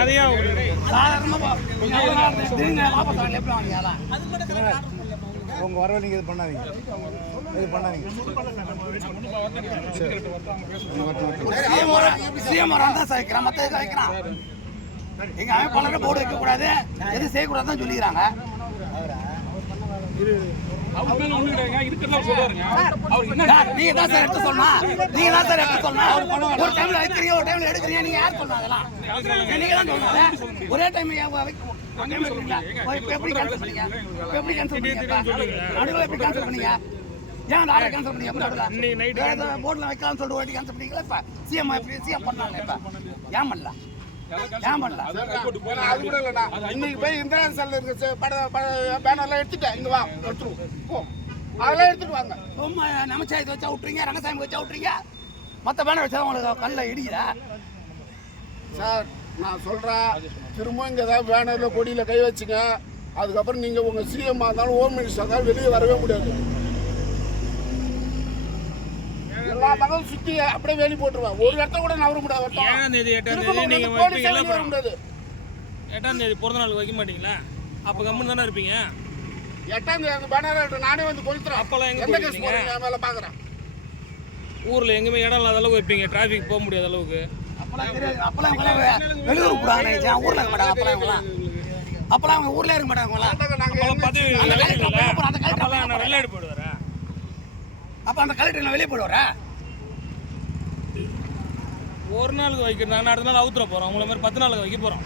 அதையும் உங்க வரவை நீங்க இது பண்ணாதீங்க, இது பண்ணாதீங்க. எங்க அமைப்பாளர்கள் போர்டு வைக்க கூடாது, எது செய்யக்கூடாது தான் சொல்லிக்கிறாங்க. நீங்க தான் சார் எடுத்து சொல்லணும், நீங்க தான் சார் எடுத்து சொல்லணும். ஒரு டைம்ல வைக்கிறீங்க, ஒரு டைம்ல எடுக்கிறீங்க, நீங்க யார் சொல்லணும்? அதெல்லாம் நீங்க தான் சொல்லணும். ஒரே டைம் எப்படி கேன்சல் பண்ணீங்க? எப்படி கேன்சல் பண்ணீங்க? நடுவில் எப்படி கேன்சல் பண்ணீங்க? ஏன் ஆர்டர் கேன்சல் பண்ணீங்க? போர்டில் வைக்கலாம்னு சொல்லிட்டு ஒரு கேன்சல் பண்ணீங்களா? இப்ப சிஎம் எப்படி சிஎம் பண்ணாங்க? இப்ப ஏன் பண்ணல? ஏன் பண்ணல? அது கூட இல்லைண்ணா, இன்னைக்கு போய் இந்திரா செல்ல இருக்க பேனர்லாம் எடுத்துட்டேன், இங்க வா எடுத்துருவோம், அதெல்லாம் எடுத்துட்டு வாங்க. சும்மா நமச்சாயத்தை வச்சா விட்டுறீங்க, ரங்கசாமி வச்சா விட்டுறீங்க, மற்ற பேனர் வச்சா உங்களுக்கு கல்லில் இடிக்குதா? சார் நான் சொல்கிறேன், திரும்ப இங்கே ஏதாவது பேனரில் கொடியில் கை வச்சுங்க, அதுக்கப்புறம் நீங்கள் உங்கள் சிஎம் இருந்தாலும் ஹோம் மினிஸ்டர் இருந்தாலும் வெளியே வரவே முடியாது. எல்லா பக்கம் சுற்றி அப்படியே வேலி போட்டுருவேன், ஒரு இடத்த கூட நவர முடியாது. 7ஆம் தேதி நீங்கள் வர முடியாது. 8ஆம் தேதி பிறந்த நாள் வைக்க மாட்டீங்களா? அப்போ கம்முன்னு தானே இருப்பீங்க. 8ஆம் தேதி அந்த பேனர் நானே வந்து கொளுத்துறேன். அப்போல்லாம் எந்த கேஸ் போடுறீங்க மேலே பார்க்குறேன். ஊரில் எங்கேயுமே இடம் இல்லாத அளவுக்கு வைப்பீங்க, டிராஃபிக் போக முடியாத அளவுக்கு. அப்பெல்லாம் வெளியூர் கூடாது, ஊர்ல இருக்க மாட்டாங்க. அப்பெல்லாம் அவங்க ஊர்ல இருக்க மாட்டாங்களா? வெளிநாடு போயிடுவாரா? அப்ப அந்த கலெக்டர் வெளியே போயிடுவாரா? ஒரு நாளுக்கு வைக்கிறதா, அடுத்த நாள் அவுத்துற போறோம். உங்களை மாதிரி 10 நாளுக்கு வைக்க போறோம்.